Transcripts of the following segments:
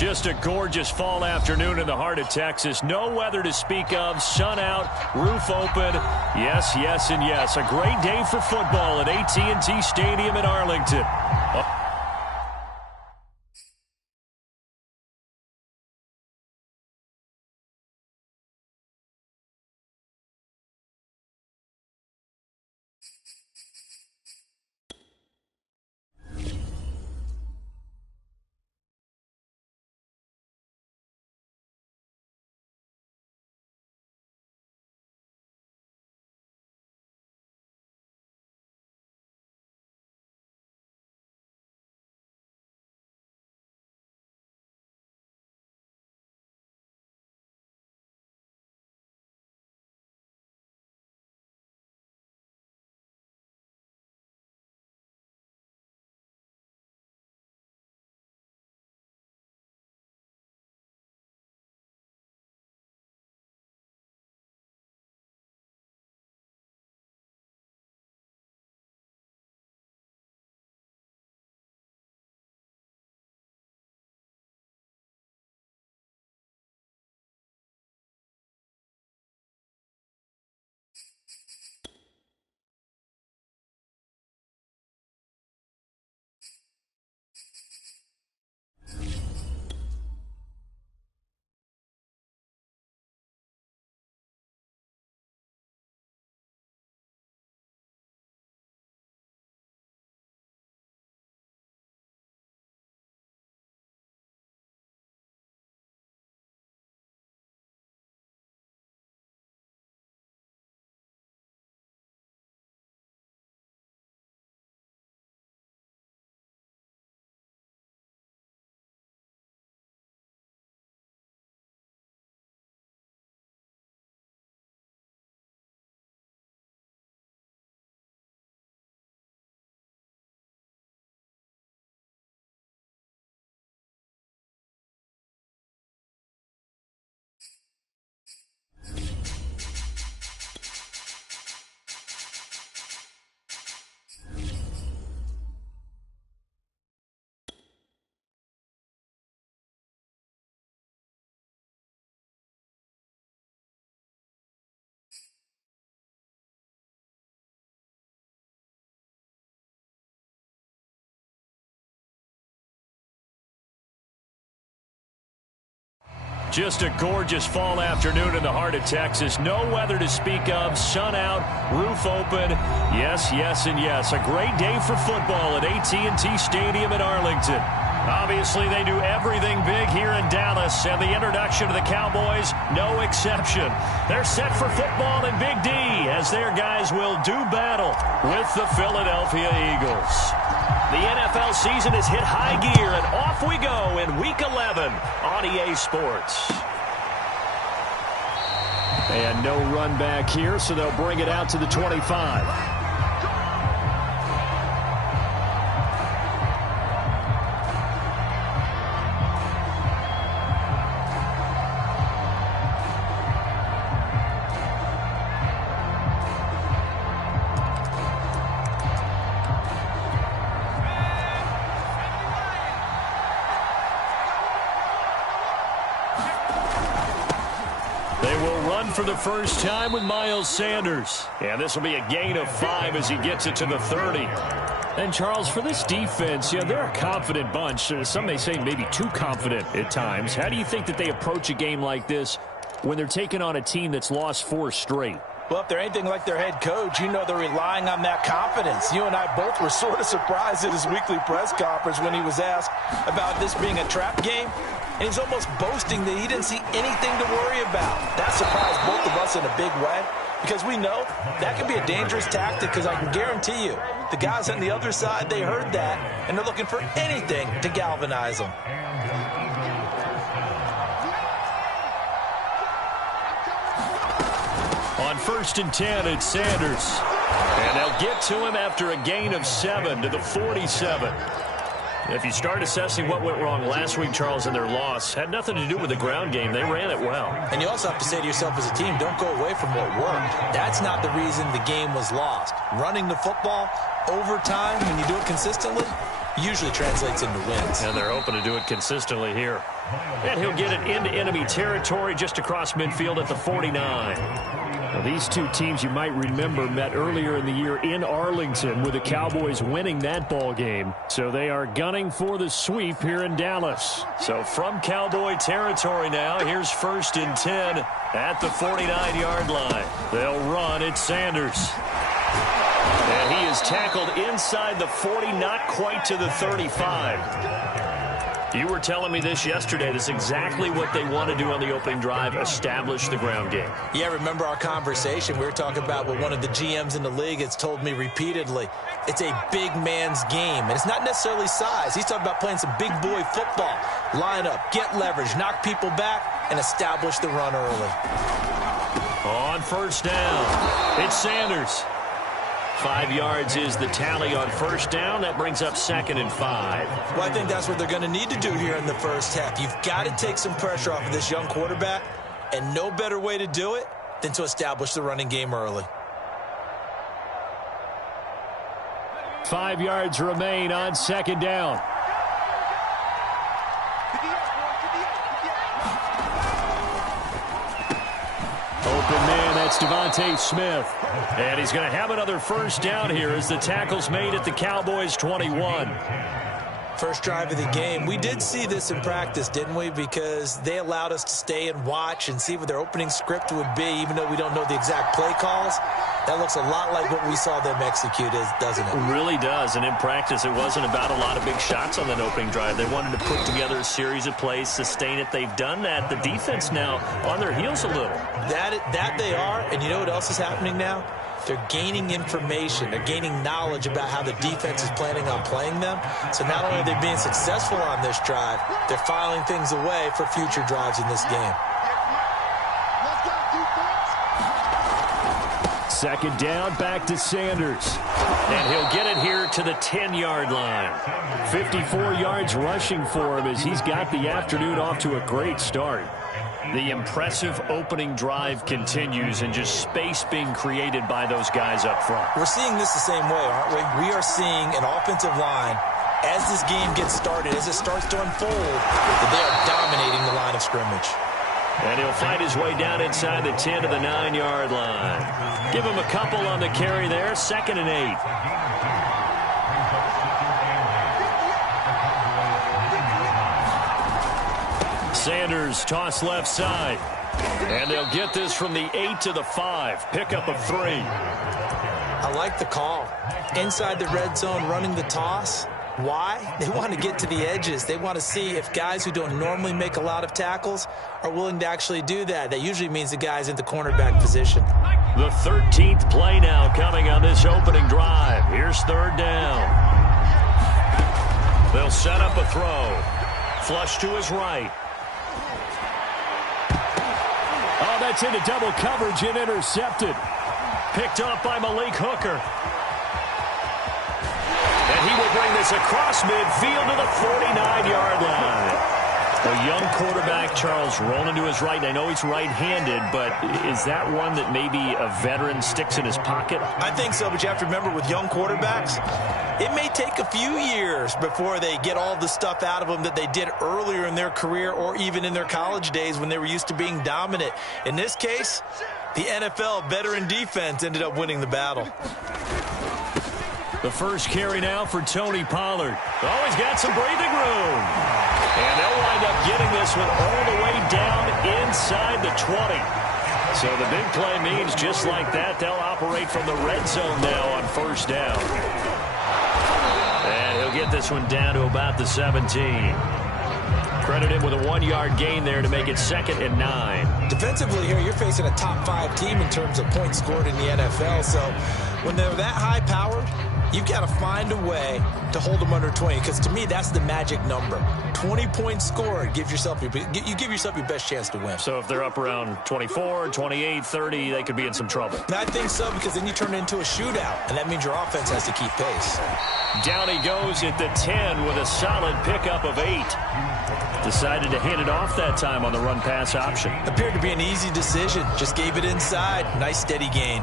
Just a gorgeous fall afternoon in the heart of Texas. No weather to speak of. Sun out, roof open. Yes, yes, and yes. A great day for football at AT&T Stadium in Arlington. Just a gorgeous fall afternoon in the heart of Texas. No weather to speak of. Sun out, roof open. Yes, yes, and yes. A great day for football at AT&T Stadium in Arlington. Obviously, they do everything big here in Dallas, and the introduction to the Cowboys, no exception. They're set for football in Big D as their guys will do battle with the Philadelphia Eagles. The NFL season has hit high gear, and off we go in Week 11 on EA Sports. And no run back here, so they'll bring it out to the 25. For the first time with Miles Sanders. And this will be a gain of 5 as he gets it to the 30. And, Charles, for this defense, they're a confident bunch. Some may say maybe too confident at times. How do you think that they approach a game like this when they're taking on a team that's lost 4 straight? Well, if they're anything like their head coach, they're relying on that confidence. You and I both were sort of surprised at his weekly press conference when he was asked about this being a trap game. And he's almost boasting that he didn't see anything to worry about. That surprised both of us in a big way because we know that can be a dangerous tactic because I can guarantee you the guys on the other side, they heard that, and they're looking for anything to galvanize them. On 1st and 10, it's Sanders. And they'll get to him after a gain of 7 to the 47. If you start assessing what went wrong last week, Charles, in their loss, had nothing to do with the ground game. They ran it well. And you also have to say to yourself as a team, don't go away from what worked. That's not the reason the game was lost. Running the football over time, when you do it consistently, usually translates into wins. And they're hoping to do it consistently here. And he'll get it into enemy territory just across midfield at the 49. Now, these two teams, you might remember, met earlier in the year in Arlington with the Cowboys winning that ball game. So they are gunning for the sweep here in Dallas. So from Cowboy territory now, here's 1st and 10 at the 49-yard line. They'll run. It's Sanders. And he is tackled inside the 40, not quite to the 35. You were telling me this yesterday. This is exactly what they want to do on the opening drive, establish the ground game. Yeah, remember our conversation. We were talking about what one of the GMs in the league has told me repeatedly. It's a big man's game, and it's not necessarily size. He's talking about playing some big boy football. Line up, get leverage, knock people back, and establish the run early. On 1st down, it's Sanders. 5 yards is the tally on 1st down. That brings up 2nd and 5. Well, I think that's what they're going to need to do here in the first half. You've got to take some pressure off of this young quarterback, and no better way to do it than to establish the running game early. 5 yards remain on 2nd down. Open man, that's Devontae Smith. And he's going to have another 1st down here as the tackle's made at the Cowboys' 21. First drive of the game. We did see this in practice, didn't we? Because they allowed us to stay and watch and see what their opening script would be, even though we don't know the exact play calls. That looks a lot like what we saw them execute, doesn't it? It really does. And in practice, it wasn't about a lot of big shots on that opening drive. They wanted to put together a series of plays, sustain it. They've done that. The defense now on their heels a little. That they are. And you know what else is happening now? They're gaining information. They're gaining knowledge about how the defense is planning on playing them. So not only are they being successful on this drive, they're filing things away for future drives in this game. 2nd down, back to Sanders. And he'll get it here to the 10-yard line. 54 yards rushing for him as he's got the afternoon off to a great start. The impressive opening drive continues and just space being created by those guys up front. We're seeing this the same way, aren't we? We are seeing an offensive line, as this game gets started, as it starts to unfold, that they are dominating the line of scrimmage. And he'll fight his way down inside the 10 to the 9-yard line. Give him a couple on the carry there, 2nd and 8. Sanders toss left side. And they'll get this from the 8 to the 5. Pickup of 3. I like the call. Inside the red zone running the toss. Why? They want to get to the edges. They want to see if guys who don't normally make a lot of tackles are willing to actually do that. That usually means the guy's in the cornerback position. The 13th play now coming on this opening drive. Here's 3rd down. They'll set up a throw. Flush to his right. Oh, that's into double coverage and intercepted. Picked off by Malik Hooker. And he will bring this across midfield to the 49-yard line. A young quarterback, Charles, rolling to his right. And I know he's right-handed, but is that one that maybe a veteran sticks in his pocket? I think so, but you have to remember with young quarterbacks, it may take a few years before they get all the stuff out of them that they did earlier in their career or even in their college days when they were used to being dominant. In this case, the NFL veteran defense ended up winning the battle. The first carry now for Tony Pollard. Oh, he's got some breathing room. And they'll wind up getting this one all the way down inside the 20. So the big play means just like that, they'll operate from the red zone now on 1st down. And he'll get this one down to about the 17. Credit him with a 1-yard gain there to make it 2nd and 9. Defensively here, you're facing a top 5 team in terms of points scored in the NFL. So when they're that high-powered, you've got to find a way to hold them under 20, because to me, that's the magic number. 20 points scored, you give yourself your best chance to win. So if they're up around 24, 28, 30, they could be in some trouble. And I think so, because then you turn it into a shootout, and that means your offense has to keep pace. Down he goes at the 10 with a solid pickup of 8. Decided to hand it off that time on the run-pass option. Appeared to be an easy decision. Just gave it inside. Nice steady gain.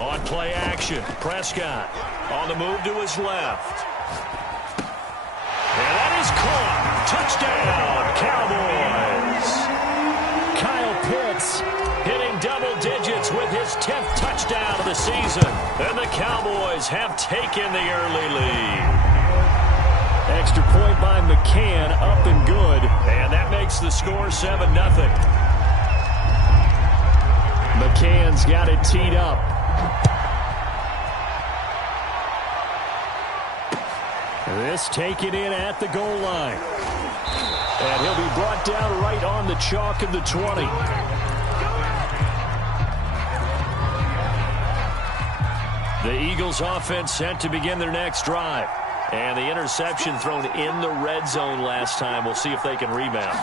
On play action, Prescott on the move to his left. And that is caught. Touchdown, Cowboys. Kyle Pitts hitting double digits with his 10th touchdown of the season. And the Cowboys have taken the early lead. Extra point by McCann, up and good. And that makes the score 7-0. McCann's got it teed up. This taken in at the goal line. And he'll be brought down right on the chalk of the 20. The Eagles offense set to begin their next drive. And the interception thrown in the red zone last time. We'll see if they can rebound.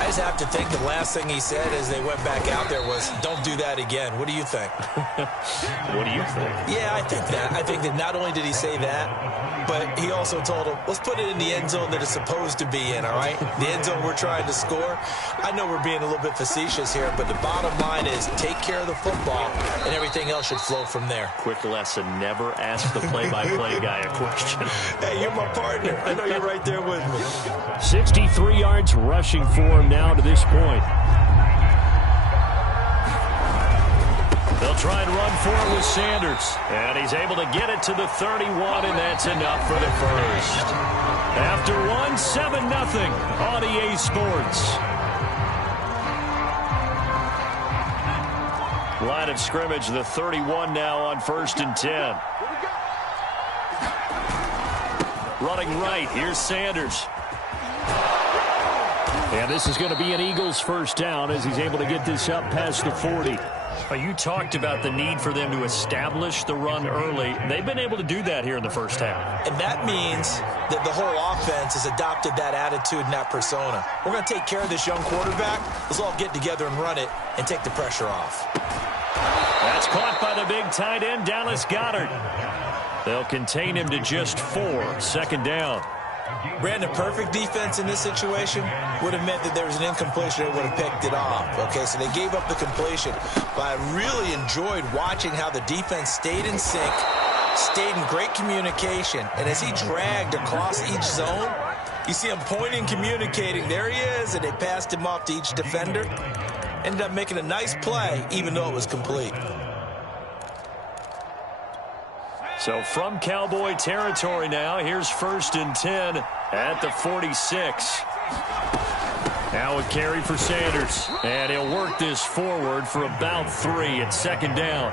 I just have to think the last thing he said as they went back out there was, don't do that again. What do you think? What do you think? Yeah, I think that. I think that not only did he say that, but he also told him, let's put it in the end zone that it's supposed to be in, all right? The end zone we're trying to score. I know we're being a little bit facetious here, but the bottom line is take care of the football, and everything else should flow from there. Quick lesson, never ask the play-by-play guy a question. Hey, you're my partner. I know you're right there with me. 63 yards rushing for him now to this point. They'll try and run for it with Sanders. And he's able to get it to the 31, and that's enough for the first. After one, 7-0 on EA Sports. Line of scrimmage, the 31 now on 1st and 10. Running right, here's Sanders. And this is going to be an Eagles first down as he's able to get this up past the 40. You talked about the need for them to establish the run early. They've been able to do that here in the first half. And that means that the whole offense has adopted that attitude and that persona. We're going to take care of this young quarterback. Let's all get together and run it and take the pressure off. That's caught by the big tight end, Dallas Goedert. They'll contain him to just 4. 2nd down. Brandon, perfect defense in this situation would have meant that there was an incompletion that would have picked it off. Okay, so they gave up the completion. But I really enjoyed watching how the defense stayed in sync, stayed in great communication. And as he dragged across each zone, you see him pointing, communicating. There he is, and they passed him off to each defender. Ended up making a nice play, even though it was complete. So from Cowboy territory now, here's 1st and 10 at the 46. Now a carry for Sanders. And he'll work this forward for about 3 at 2nd down.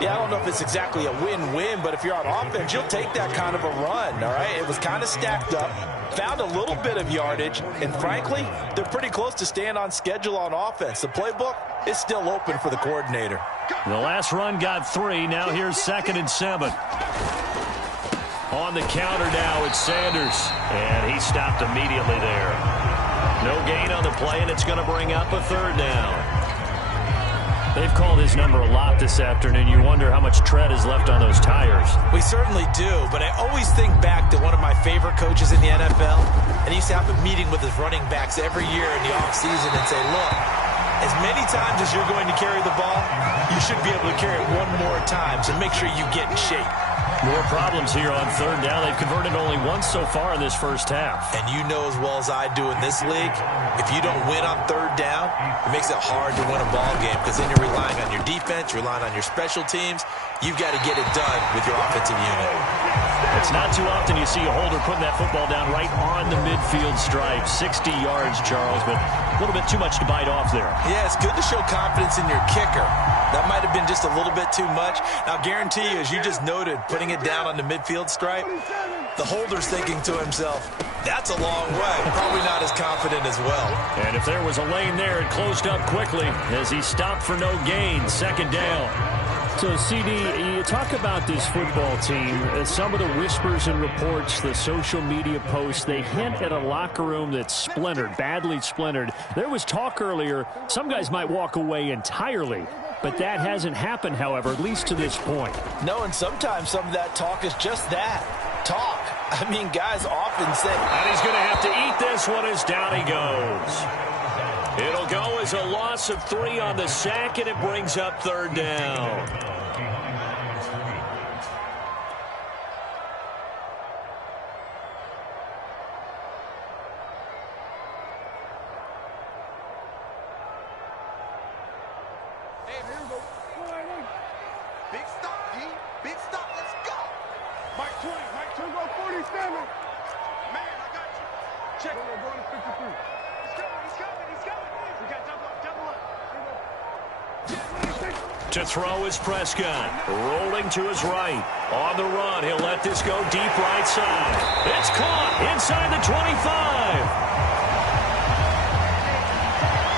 Yeah, I don't know if it's exactly a win-win, but if you're on offense, you'll take that kind of a run, all right? It was kind of stacked up, found a little bit of yardage, and frankly, they're pretty close to staying on schedule on offense. The playbook is still open for the coordinator. The last run got 3. Now here's 2nd and 7. On the counter now, it's Sanders. And he stopped immediately there. No gain on the play, and it's going to bring up a 3rd down. They've called his number a lot this afternoon. You wonder how much tread is left on those tires. We certainly do, but I always think back to one of my favorite coaches in the NFL. And he used to have a meeting with his running backs every year in the offseason and say, look, as many times as you're going to carry the ball, you should be able to carry it one more time, so make sure you get in shape. More problems here on 3rd down. They've converted only once so far in this first half. And you know as well as I do in this league, if you don't win on 3rd down, it makes it hard to win a ball game because then you're relying on your defense, you're relying on your special teams. You've got to get it done with your offensive unit. It's not too often you see a holder putting that football down right on the midfield stripe. 60 yards, Charles, but a little bit too much to bite off there. Yeah, it's good to show confidence in your kicker. That might have been just a little bit too much. Now, I guarantee you, as you just noted, putting it down on the midfield stripe, the holder's thinking to himself, that's a long way. Probably not as confident as well. And if there was a lane there, it closed up quickly as he stopped for no gain. 2nd down. So, CD, you talk about this football team. Some of the whispers and reports, the social media posts, they hint at a locker room that's splintered, badly splintered. There was talk earlier, some guys might walk away entirely. But that hasn't happened, however, at least to this point. No, and sometimes some of that talk is just that, talk. I mean, guys often say... And he's going to have to eat this one as down he goes. It'll go as is a loss of 3 on the sack, and it brings up third down. Big stop, D. Big stop. Let's go. Mike 20. Mike 2, go 40, standing. Man, I got you. Check. Go to 53. He's coming. We got double up. To throw is Prescott. Rolling to his right. On the run. He'll let this go deep right side. It's caught inside the 25.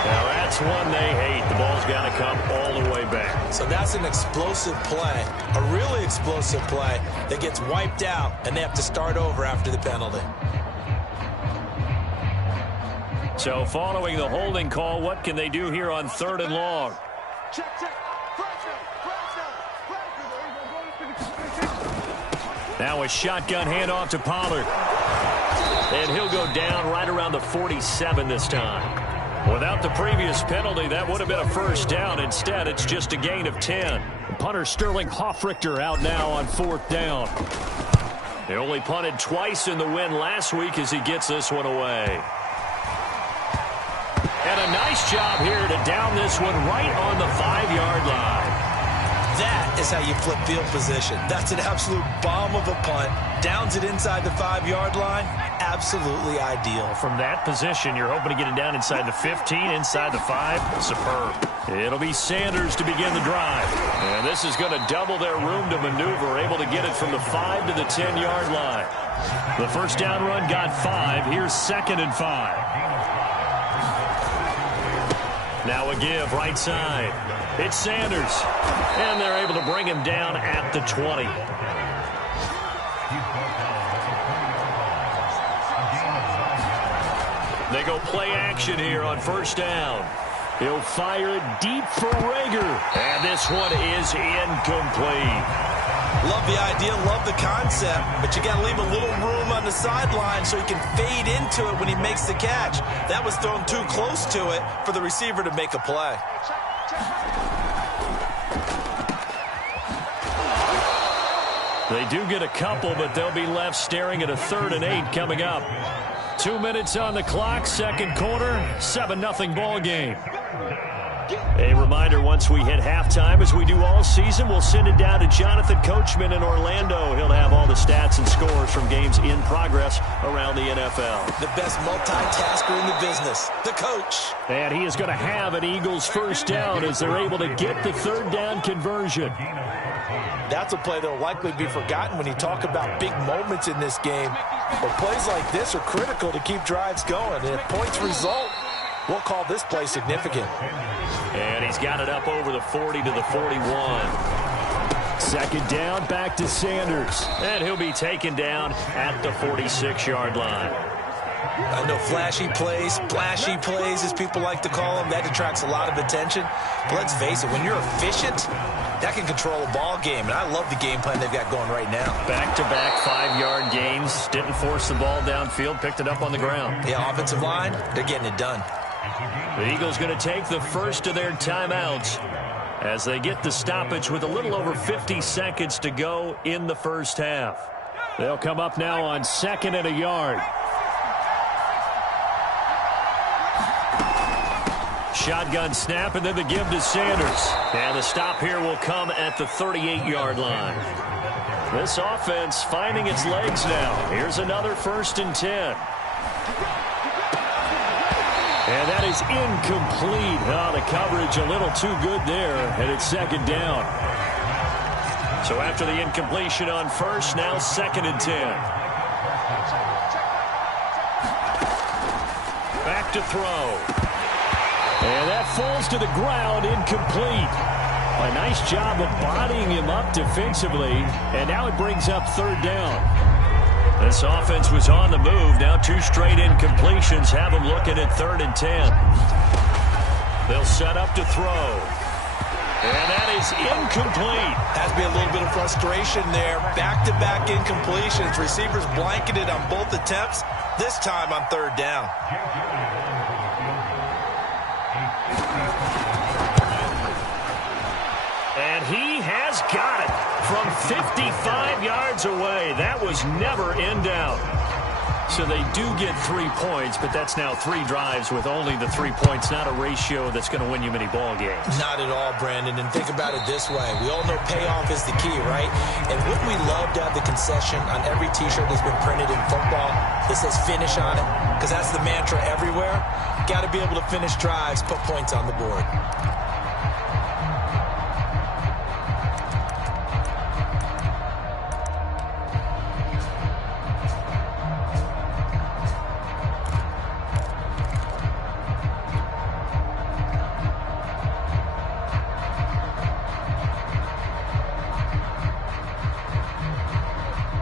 Now that's one they hate. The ball's got to come all the way back. So that's an explosive play, a really explosive play that gets wiped out, and they have to start over after the penalty. So following the holding call, what can they do here on 3rd and long? Check. Now a shotgun handoff to Pollard. And he'll go down right around the 47 this time. Without the previous penalty, that would have been a first down. Instead, it's just a gain of 10. Punter Sterling Hoffrichter out now on 4th down. He only punted twice in the win last week as he gets this one away. And a nice job here to down this one right on the 5-yard line. That is how you flip field position. That's an absolute bomb of a punt. Downs it inside the 5-yard line. Absolutely ideal. From that position, you're hoping to get it down inside the 15, inside the 5. Superb. It'll be Sanders to begin the drive. And this is going to double their room to maneuver, able to get it from the 5 to the 10-yard line. The first down run got 5. Here's 2nd and 5. Now a give right side. It's Sanders. And they're able to bring him down at the 20. They go play action here on first down. He'll fire it deep for Rager. And this one is incomplete. Love the idea, love the concept, but you got to leave a little room on the sideline so he can fade into it when he makes the catch. That was thrown too close to it for the receiver to make a play. They do get a couple, but they'll be left staring at a 3rd and 8 coming up. 2 minutes on the clock, 2nd quarter, 7-0 ball game. A reminder, once we hit halftime, as we do all season, we'll send it down to Jonathan Coachman in Orlando. He'll have all the stats and scores from games in progress around the NFL. The best multitasker in the business, the coach. And he is going to have an Eagles first down as they're able to get the 3rd down conversion. That's a play that will likely be forgotten when you talk about big moments in this game. But plays like this are critical to keep drives going. And if points result, we'll call this play significant. And he's got it up over the 40 to the 41. 2nd down, back to Sanders. And he'll be taken down at the 46-yard line. I know flashy plays, splashy plays, as people like to call them, that attracts a lot of attention. But let's face it, when you're efficient, that can control a ball game. And I love the game plan they've got going right now. Back-to-back 5-yard gains. Didn't force the ball downfield, picked it up on the ground. Yeah, offensive line, they're getting it done. The Eagles going to take the first of their timeouts as they get the stoppage with a little over 50 seconds to go in the first half. They'll come up now on 2nd and a yard. Shotgun snap, and then the give to Sanders. And the stop here will come at the 38-yard line. This offense finding its legs now. Here's another 1st and 10. And that is incomplete. Oh, the coverage a little too good there, and it's 2nd down. So after the incompletion on 1st, now 2nd and 10. Back to throw. And that falls to the ground, incomplete. A nice job of bodying him up defensively, and now it brings up 3rd down. This offense was on the move. Now 2 straight incompletions have them looking at 3rd and 10. They'll set up to throw. And that is incomplete. Has to be a little bit of frustration there. Back-to-back incompletions. Receivers blanketed on both attempts, this time on 3rd down. And he has got it from 55 yards away. That was never in doubt. So they do get 3 points, but that's now 3 drives with only the 3 points, not a ratio that's going to win you many ball games. Not at all, Brandon. And think about it this way. We all know payoff is the key, right? And wouldn't we love to have the concession on every T-shirt that's been printed in football that says finish on it? Because that's the mantra everywhere. Got to be able to finish drives, put points on the board.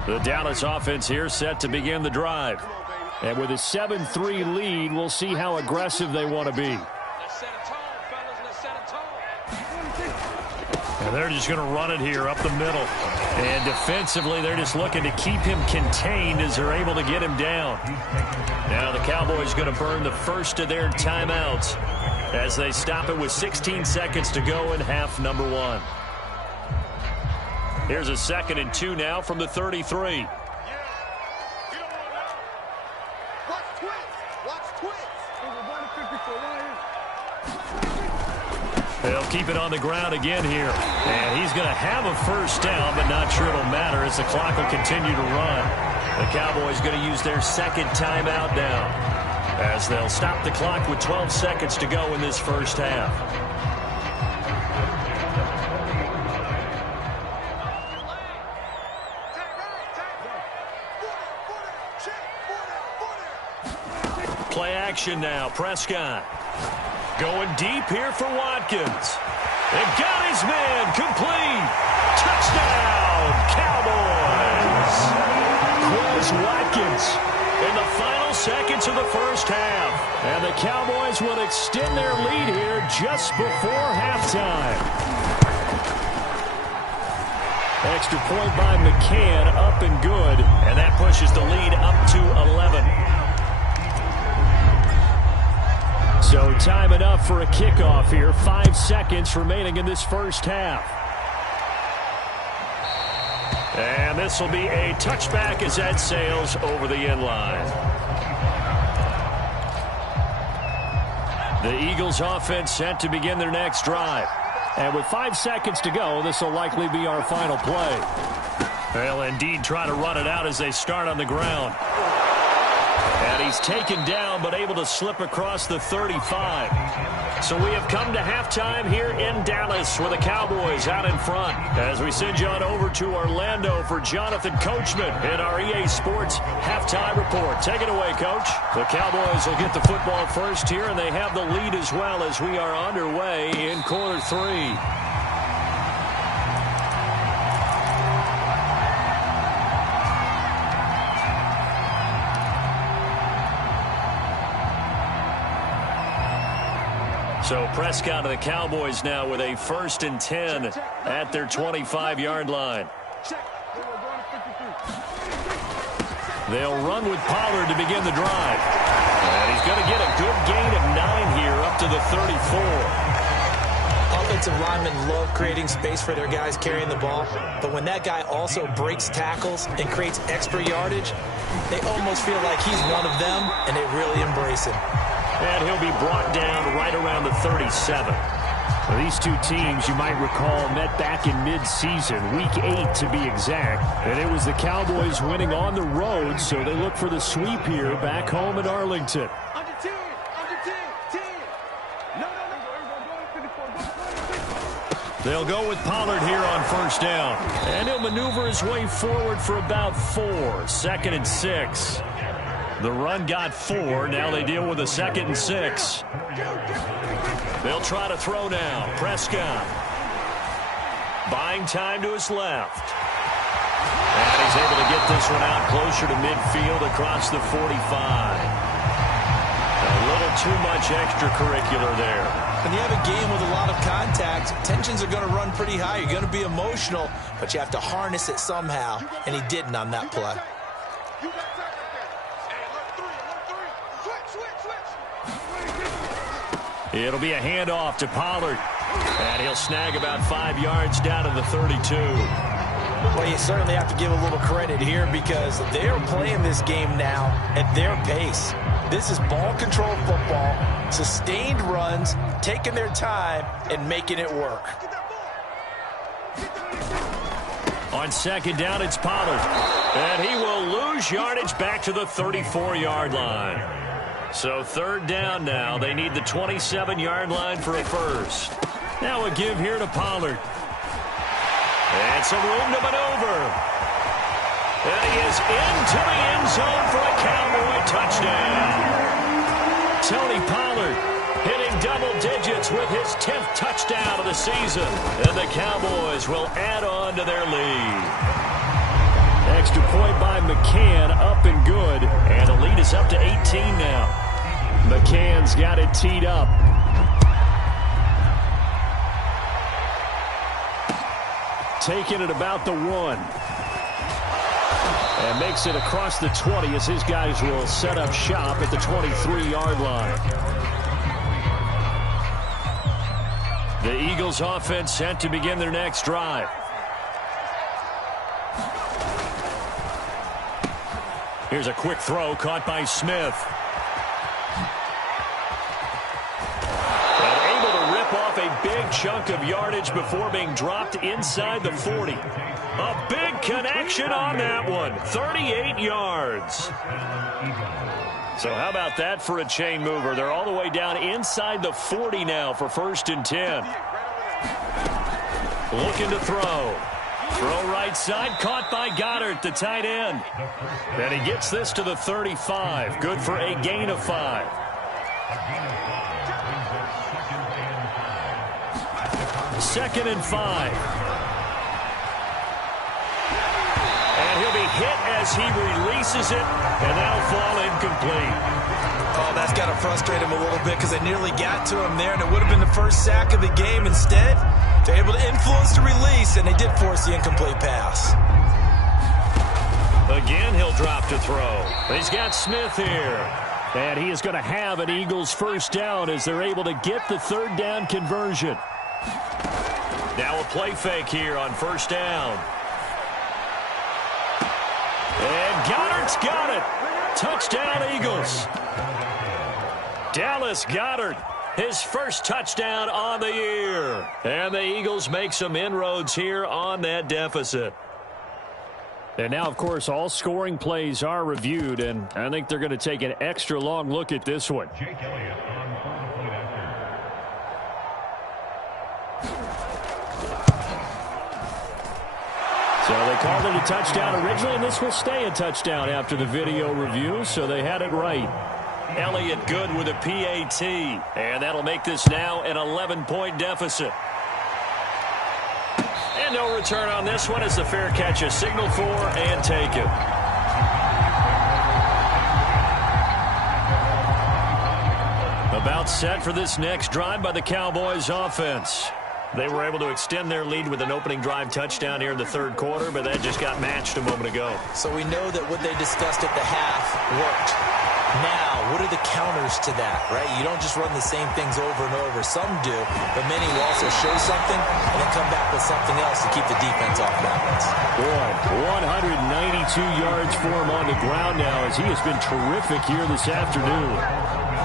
The Dallas offense here set to begin the drive. And with a 7-3 lead, we'll see how aggressive they want to be. Let's set a tone, fellas. Let's set a tone. And they're just going to run it here up the middle. And defensively, they're just looking to keep him contained as they're able to get him down. Now the Cowboys going to burn the first of their timeouts as they stop it with 16 seconds to go in half number 1. Here's a 2nd and 2 now from the 33. They'll keep it on the ground again here. And he's going to have a first down, but not sure it'll matter as the clock will continue to run. The Cowboys going to use their 2nd timeout now as they'll stop the clock with 12 seconds to go in this first half. Play action now. Prescott going deep here for Watkins. They got his man complete. Touchdown, Cowboys. Quez Watkins in the final seconds of the first half. And the Cowboys will extend their lead here just before halftime. Extra point by McCann, up and good. And that pushes the lead up to 11. So time enough for a kickoff here. 5 seconds remaining in this first half. And this will be a touchback as that sails over the end line. The Eagles offense set to begin their next drive. And with 5 seconds to go, this will likely be our final play. They'll indeed try to run it out as they start on the ground. And he's taken down, but able to slip across the 35. So we have come to halftime here in Dallas with the Cowboys out in front. As we send you on over to Orlando for Jonathan Coachman in our EA Sports halftime report. Take it away, Coach. The Cowboys will get the football first here, and they have the lead as well as we are underway in quarter 3. So Prescott of the Cowboys now with a 1st and 10 at their 25-yard line. They'll run with Pollard to begin the drive. And he's going to get a good gain of 9 here up to the 34. Offensive linemen love creating space for their guys carrying the ball, but when that guy also breaks tackles and creates extra yardage, they almost feel like he's one of them, and they really embrace him. And he'll be brought down right around the 37. Well, these two teams, you might recall, met back in mid-season, week 8 to be exact. And it was the Cowboys winning on the road, so they look for the sweep here back home in Arlington. Under 10, under 10, 10. No. They'll go with Pollard here on first down. And he'll maneuver his way forward for about 4. 2nd and 6. The run got 4. Now they deal with a 2nd and 6. They'll try to throw now. Prescott buying time to his left. And he's able to get this one out closer to midfield across the 45. A little too much extracurricular there. When you have a game with a lot of contact, tensions are going to run pretty high. You're going to be emotional, but you have to harness it somehow, and he didn't on that play. It'll be a handoff to Pollard. And he'll snag about 5 yards down to the 32. Well, you certainly have to give a little credit here because they're playing this game now at their pace. This is ball control football, sustained runs, taking their time, and making it work. On second down, it's Pollard. And he will lose yardage back to the 34-yard line. So third down now. They need the 27-yard line for a first. Now a give here to Pollard. And some room to maneuver. And he is into the end zone for a Cowboy touchdown. Tony Pollard hitting double digits with his 10th touchdown of the season. And the Cowboys will add on to their lead. Extra point by McCann, up and good. And the lead is up to 18 now. McCann's got it teed up. Taking it about the 1. And makes it across the 20 as his guys will set up shop at the 23-yard line. The Eagles offense set to begin their next drive. Here's a quick throw caught by Smith. A big chunk of yardage before being dropped inside the 40. A big connection on that one. 38 yards. So how about that for a chain mover? They're all the way down inside the 40 now for 1st and 10. Looking to throw. Throw right side, caught by Goddard, the tight end. And he gets this to the 35. Good for a gain of 5. Second and 5. And he'll be hit as he releases it, and that'll fall incomplete. Oh, that's got to frustrate him a little bit because they nearly got to him there, and it would have been the first sack of the game. Instead, they're able to influence the release, and they did force the incomplete pass. Again, he'll drop to throw. He's got Smith here. And he is going to have an Eagles first down as they're able to get the third down conversion. Now a play fake here on first down. And Goddard's got it. Touchdown, Eagles. Dallas Goedert, his first touchdown on the year. And the Eagles make some inroads here on that deficit. And now, of course, all scoring plays are reviewed, and I think they're going to take an extra long look at this one. So they called it a touchdown originally, and this will stay a touchdown after the video review, so they had it right. Elliott good with a PAT, and that'll make this now an 11-point deficit. And no return on this one as the fair catch is signaled for and taken. About set for this next drive by the Cowboys offense. They were able to extend their lead with an opening drive touchdown here in the third quarter, but that just got matched a moment ago. So we know that what they discussed at the half worked. Now, what are the counters to that, right? You don't just run the same things over and over. Some do, but many will also show something and then come back with something else to keep the defense off balance. Boy, 192 yards for him on the ground now as he has been terrific here this afternoon.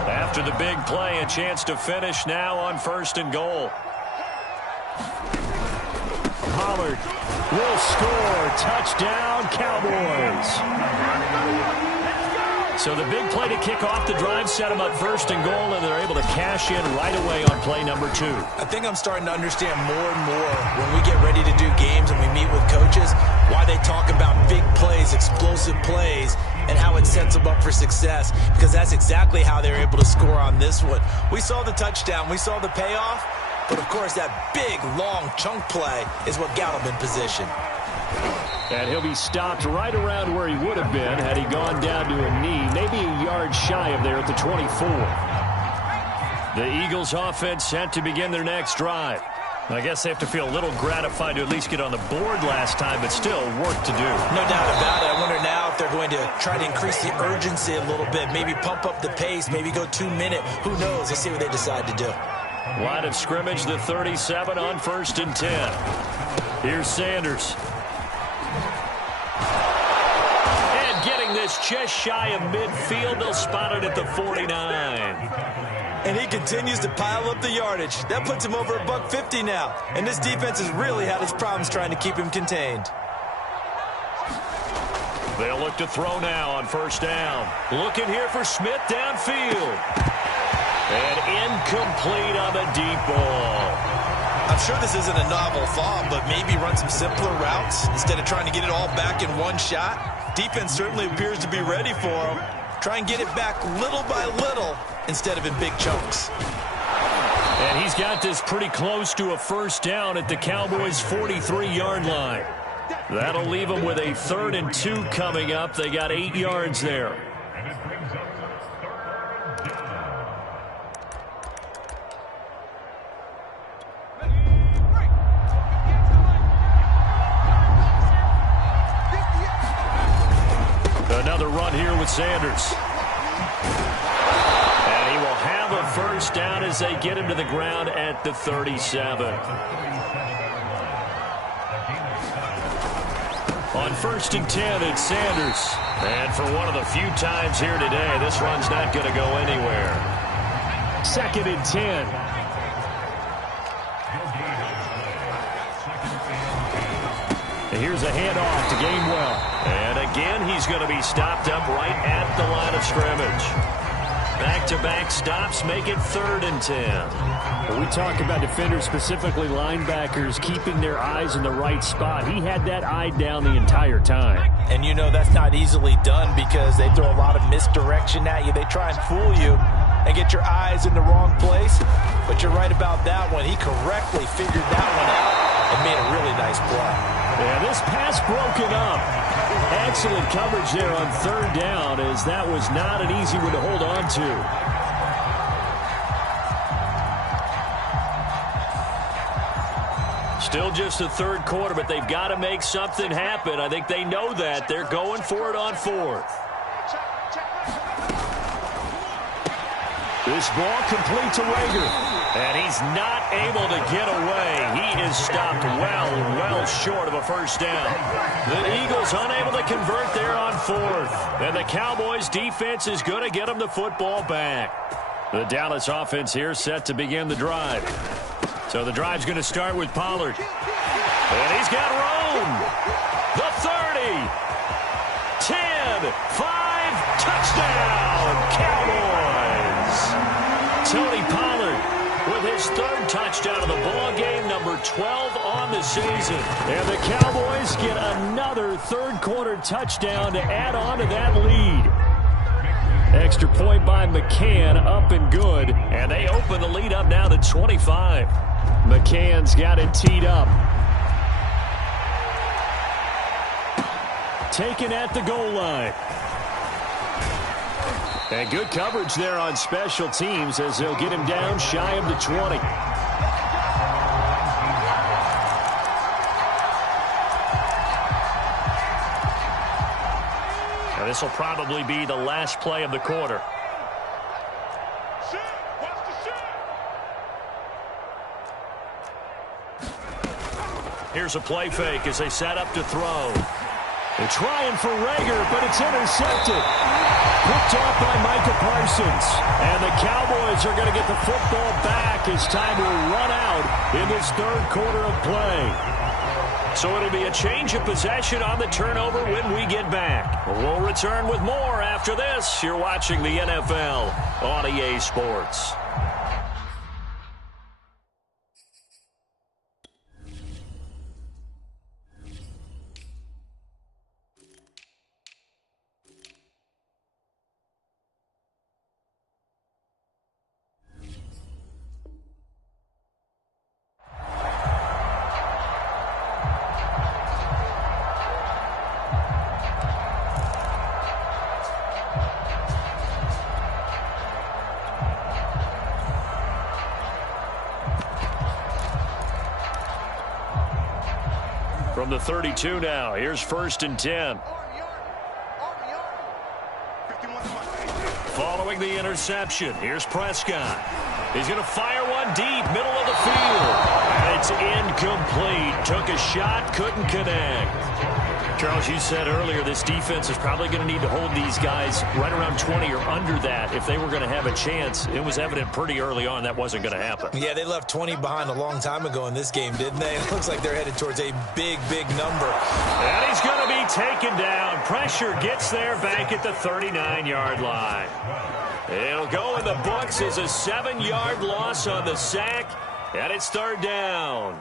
After the big play, a chance to finish now on 1st and goal. Pollard will score. Touchdown, Cowboys. So the big play to kick off the drive set them up 1st and goal, and they're able to cash in right away on play number 2. I think I'm starting to understand more and more when we get ready to do games and we meet with coaches why they talk about big plays, explosive plays, and how it sets them up for success, because that's exactly how they're able to score on this one. We saw the touchdown. We saw the payoff. But, of course, that big, long chunk play is what got him in position. And he'll be stopped right around where he would have been had he gone down to a knee, maybe a yard shy of there at the 24. The Eagles offense set to begin their next drive. I guess they have to feel a little gratified to at least get on the board last time, but still work to do. No doubt about it. I wonder now if they're going to try to increase the urgency a little bit, maybe pump up the pace, maybe go 2-minute. Who knows? Let's see what they decide to do. Line of scrimmage, the 37 on 1st and 10. Here's Sanders. And getting this just shy of midfield. They'll spot it at the 49. And he continues to pile up the yardage. That puts him over $150 now. And this defense has really had its problems trying to keep him contained. They'll look to throw now on 1st down. Looking here for Smith downfield. And incomplete on the deep ball. I'm sure this isn't a novel thought, but maybe run some simpler routes instead of trying to get it all back in one shot. Defense certainly appears to be ready for him. Try and get it back little by little instead of in big chunks. And he's got this pretty close to a 1st down at the Cowboys' 43-yard line. That'll leave them with a 3rd and 2 coming up. They got 8 yards there. Another run here with Sanders. And he will have a 1st down as they get him to the ground at the 37. On 1st and 10, it's Sanders. And for one of the few times here today, this run's not going to go anywhere. 2nd and 10. And here's a handoff to Gainwell. And again, he's going to be stopped up right at the line of scrimmage. Back-to-back stops make it 3rd and 10. When we talk about defenders, specifically linebackers, keeping their eyes in the right spot, he had that eye down the entire time. And you know that's not easily done because they throw a lot of misdirection at you. They try and fool you and get your eyes in the wrong place. But you're right about that one. He correctly figured that one out and made a really nice play. Yeah, this pass broken up. Excellent coverage there on 3rd down, as that was not an easy one to hold on to. Still just the 3rd quarter, but they've got to make something happen. I think they know that. They're going for it on 4th. This ball complete to Rager. And he's not able to get away. He is stopped well short of a 1st down. The Eagles unable to convert there on 4th. And the Cowboys defense is going to get them the football back. The Dallas offense here set to begin the drive. So the drive's going to start with Pollard. And he's got room. The 30. 10. 5. Touchdown. Cowboys. Tony Pollard with his 3rd touchdown of the ball game, number 12 on the season. And the Cowboys get another 3rd quarter touchdown to add on to that lead. Extra point by McCann, up and good. And they open the lead up now to 25. McCann's got it teed up. Taken at the goal line. And good coverage there on special teams as they'll get him down shy of the 20. Now this will probably be the last play of the quarter. Here's a play fake as they set up to throw. They're trying for Rager, but it's intercepted. Picked off by Micah Parsons. And the Cowboys are going to get the football back as time will run out in this 3rd quarter of play. So it'll be a change of possession on the turnover when we get back. We'll return with more after this. You're watching the NFL on EA Sports. From the 32 now, here's 1st and 10. Following the interception, here's Prescott. He's going to fire one run deep, middle of the field. And it's incomplete. Took a shot, couldn't connect. Charles, you said earlier this defense is probably going to need to hold these guys right around 20 or under that if they were going to have a chance. It was evident pretty early on that wasn't going to happen. Yeah, they left 20 behind a long time ago in this game, didn't they? It looks like they're headed towards a big, big number. And he's going to be taken down. Pressure gets there back at the 39-yard line. It'll go in the books as a 7-yard loss on the sack, and it's third down.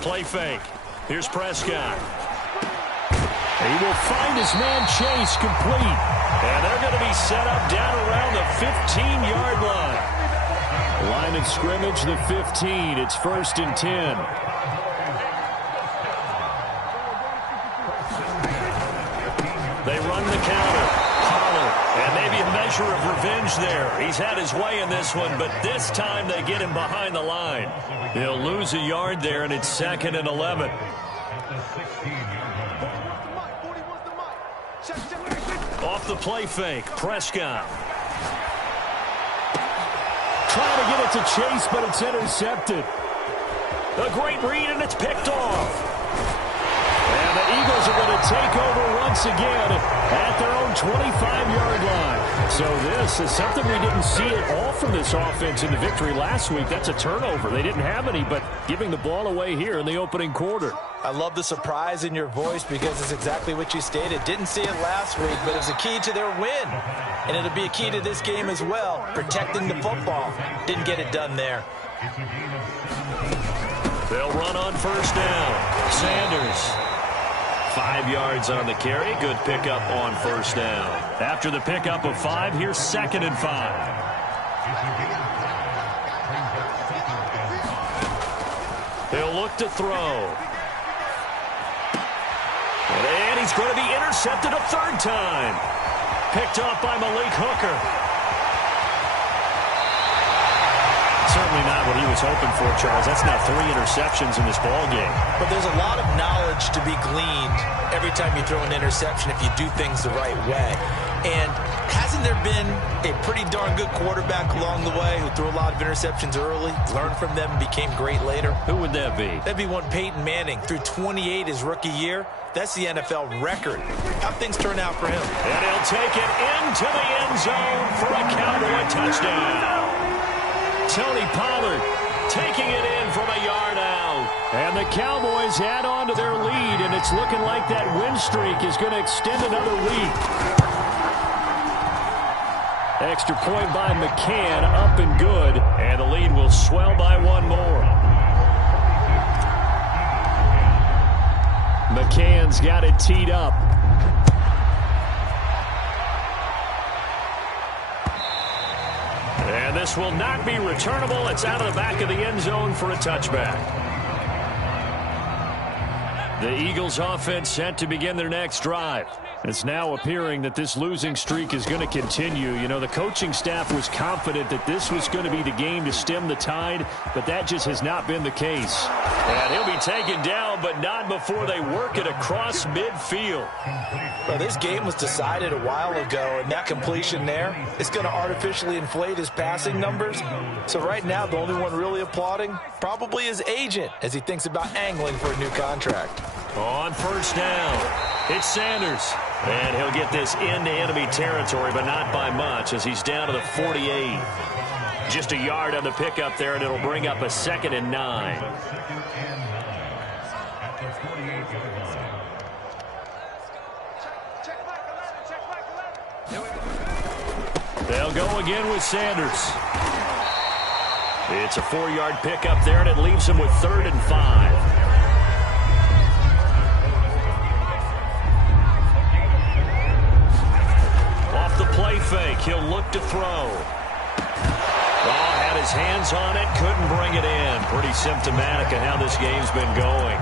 Play fake. Here's Prescott. He will find his man Chase complete. And they're going to be set up down around the 15-yard line. Line of scrimmage, the 15. It's 1st and 10. They run the counter. And maybe a measure of revenge there. He's had his way in this one, but this time they get him behind the line. He'll lose a yard there, and it's 2nd and 11. Off the play fake, Prescott. Trying to get it to Chase, but it's intercepted. A great read, and it's picked off. And the Eagles are going to take over once again at their own 25-yard line. So this is something we didn't see at all from this offense in the victory last week. That's a turnover. They didn't have any, but giving the ball away here in the opening quarter. I love the surprise in your voice because it's exactly what you stated. Didn't see it last week, but it was a key to their win. And it'll be a key to this game as well, protecting the football. Didn't get it done there. They'll run on first down. Sanders. 5 yards on the carry. Good pickup on first down. After the pickup of 5, here's 2nd and 5. He'll look to throw. And he's going to be intercepted a 3rd time. Picked off by Malik Hooker. Certainly not what he was hoping for, Charles. That's now 3 interceptions in this ball game. But there's a lot of knowledge to be gleaned every time you throw an interception if you do things the right way. And hasn't there been a pretty darn good quarterback along the way who threw a lot of interceptions early, learned from them, and became great later? Who would that be? That'd be one Peyton Manning. Threw 28 his rookie year. That's the NFL record. How'd things turn out for him? And he'll take it into the end zone for a Cowboy touchdown. Tony Pollard taking it in from a yard out. And the Cowboys add on to their lead, and it's looking like that win streak is going to extend another week. Extra point by McCann, up and good. And the lead will swell by 1 more. McCann's got it teed up. And this will not be returnable. It's out of the back of the end zone for a touchback. The Eagles offense set to begin their next drive. It's now appearing that this losing streak is going to continue. You know, the coaching staff was confident that this was going to be the game to stem the tide, but that just has not been the case. And he'll be taken down, but not before they work it across midfield. Well, this game was decided a while ago, and that completion there is going to artificially inflate his passing numbers. So right now, the only one really applauding probably his agent as he thinks about angling for a new contract. On first down, it's Sanders. And he'll get this into enemy territory, but not by much as he's down to the 48. Just a yard on the pickup there, and it'll bring up a 2nd and 9. They'll go again with Sanders. It's a 4-yard pickup there, and it leaves him with 3rd and 5. Off the play fake, he'll look to throw. Oh, had his hands on it, couldn't bring it in. Pretty symptomatic of how this game's been going.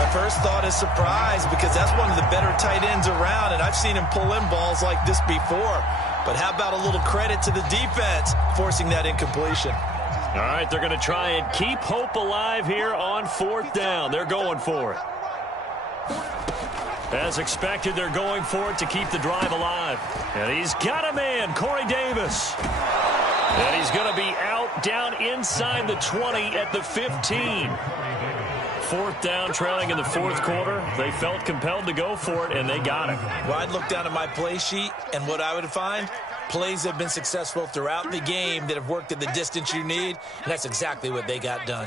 My first thought is surprise because that's one of the better tight ends around, and I've seen him pull in balls like this before. But how about a little credit to the defense forcing that incompletion? All right, they're going to try and keep hope alive here on 4th down. They're going for it. As expected, they're going for it to keep the drive alive. And he's got a man, Corey Davis. And he's going to be out down inside the 20 at the 15. 4th down, trailing in the 4th quarter. They felt compelled to go for it, and they got it. Well, I'd look down at my play sheet, and what I would find, plays have been successful throughout the game that have worked at the distance you need, and that's exactly what they got done.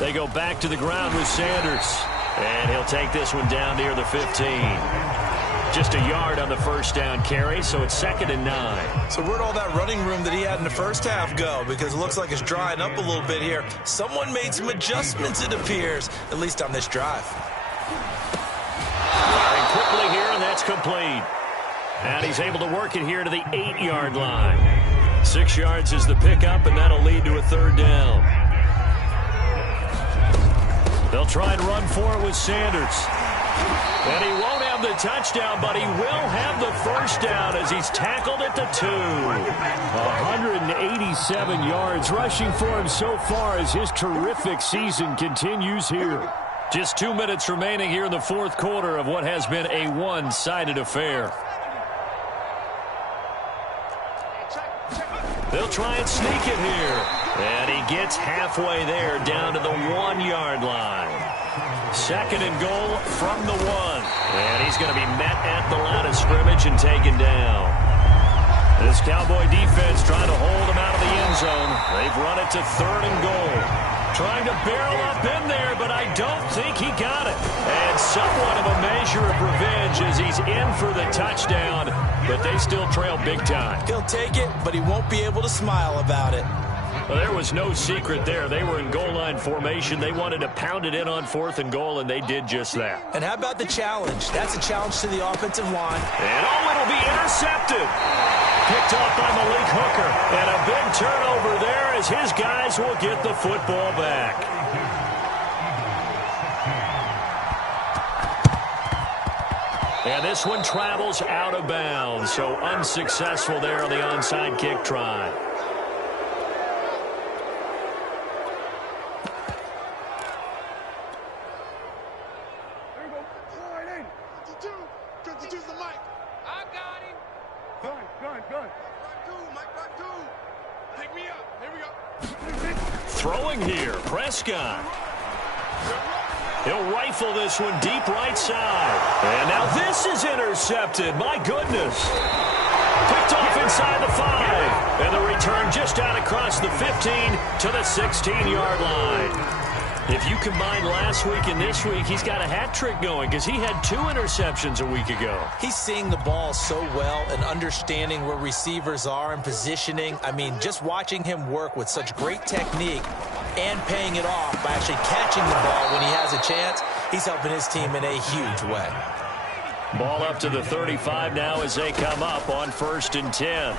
They go back to the ground with Sanders, and he'll take this one down near the 15. Just a yard on the first down carry, so it's 2nd and 9. So where'd all that running room that he had in the first half go? Because it looks like it's drying up a little bit here. Someone made some adjustments, it appears, at least on this drive. Firing quickly here, and that's complete. And he's able to work it here to the 8-yard line. 6 yards is the pickup, and that'll lead to a 3rd down. They'll try and run for it with Sanders. And he won't have the touchdown, but he will have the first down as he's tackled at the 2. 187 yards rushing for him so far as his terrific season continues here. Just 2 minutes remaining here in the 4th quarter of what has been a one-sided affair. They'll try and sneak it here. And he gets halfway there down to the 1-yard line. 2nd and goal from the 1. And he's going to be met at the line of scrimmage and taken down. This Cowboy defense trying to hold him out of the end zone. They've run it to 3rd and goal. Trying to barrel up in there, but I don't think he got it. And somewhat of a measure of revenge as he's in for the touchdown, but they still trail big time. He'll take it, but he won't be able to smile about it. Well, there was no secret there. They were in goal line formation. They wanted to pound it in on 4th and goal, and they did just that. And how about the challenge? That's a challenge to the offensive line. And it'll be intercepted. Picked off by Malik Hooker. And a big turnover there as his guys will get the football back. And this one travels out of bounds. So unsuccessful there on the onside kick try. Throwing here, Prescott. He'll rifle this one deep right side. And now this is intercepted. My goodness. Picked off inside the 5. And the return just out across the 15 to the 16-yard line. If you combine last week and this week, he's got a hat trick going because he had 2 interceptions a week ago. He's seeing the ball so well and understanding where receivers are and positioning. I mean, just watching him work with such great technique and paying it off by actually catching the ball when he has a chance, he's helping his team in a huge way. Ball up to the 35 now as they come up on 1st and 10.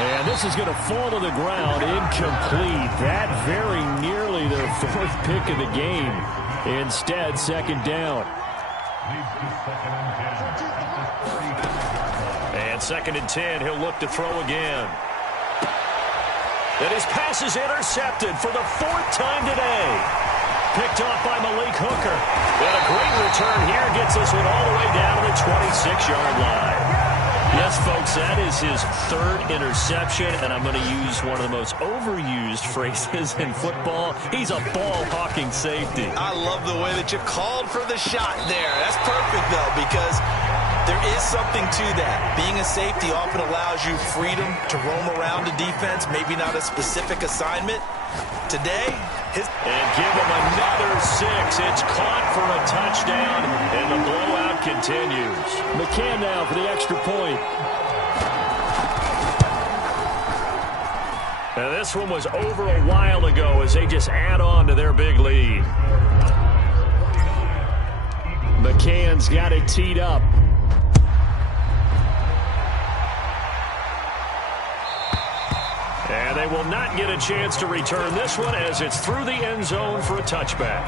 And this is going to fall to the ground, incomplete. That very nearly their 4th pick of the game. Instead, 2nd down. And 2nd and 10, he'll look to throw again. And his pass is intercepted for the 4th time today. Picked off by Malik Hooker. And a great return here gets this one all the way down to the 26-yard line. Yes, folks, that is his 3rd interception, and I'm going to use one of the most overused phrases in football. He's a ball-hawking safety. I love the way that you called for the shot there. That's perfect, though, because there is something to that. Being a safety often allows you freedom to roam around the defense, maybe not a specific assignment. Today, and give him another 6. It's caught for a touchdown, and the blowout continues. McCann now for the extra point. And this one was over a while ago as they just add on to their big lead. McCann's got it teed up. And they will not get a chance to return this one as it's through the end zone for a touchback.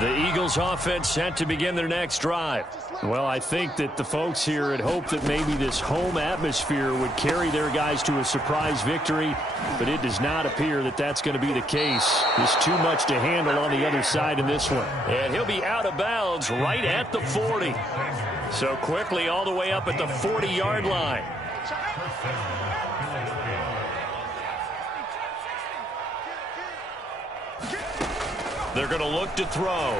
The Eagles offense set to begin their next drive. Well, I think that the folks here had hoped that maybe this home atmosphere would carry their guys to a surprise victory, but it does not appear that that's going to be the case. There's too much to handle on the other side in this one. And he'll be out of bounds right at the 40. So quickly all the way up at the 40-yard line. They're going to look to throw.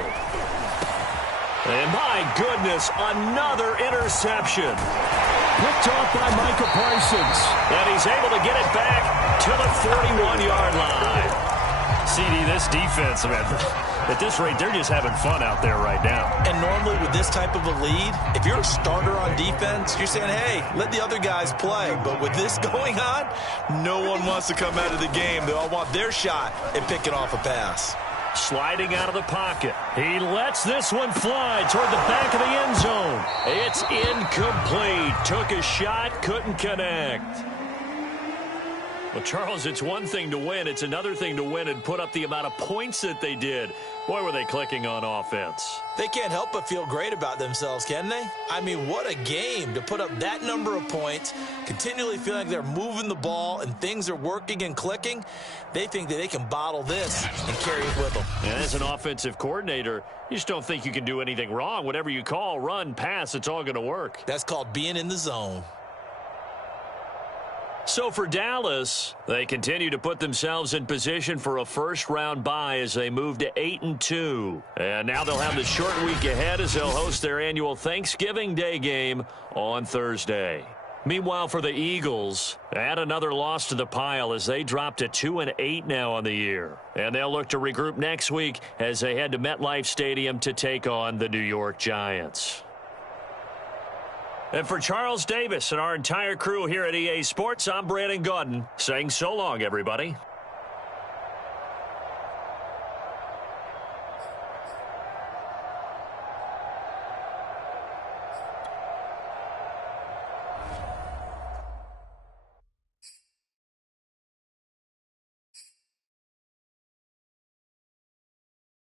And my goodness, another interception. Picked off by Micah Parsons. And he's able to get it back to the 41-yard line. CD, this defense, man, at this rate, they're just having fun out there right now. And normally with this type of a lead, if you're a starter on defense, you're saying, hey, let the other guys play. But with this going on, no one wants to come out of the game. They all want their shot at picking off a pass. Sliding out of the pocket. He lets this one fly toward the back of the end zone. It's incomplete. Took a shot, couldn't connect. Well, Charles, it's one thing to win. It's another thing to win and put up the amount of points that they did. Boy, were they clicking on offense. They can't help but feel great about themselves, can they? I mean, what a game to put up that number of points, continually feeling like they're moving the ball and things are working and clicking. They think that they can bottle this and carry it with them. And as an offensive coordinator, you just don't think you can do anything wrong. Whatever you call, run, pass, it's all going to work. That's called being in the zone. So for Dallas, they continue to put themselves in position for a first-round bye as they move to 8-2. And now they'll have the short week ahead as they'll host their annual Thanksgiving Day game on Thursday. Meanwhile, for the Eagles, add another loss to the pile as they drop to 2-8 now on the year. And they'll look to regroup next week as they head to MetLife Stadium to take on the New York Giants. And for Charles Davis and our entire crew here at EA Sports, I'm Brandon Gaudin saying so long, everybody.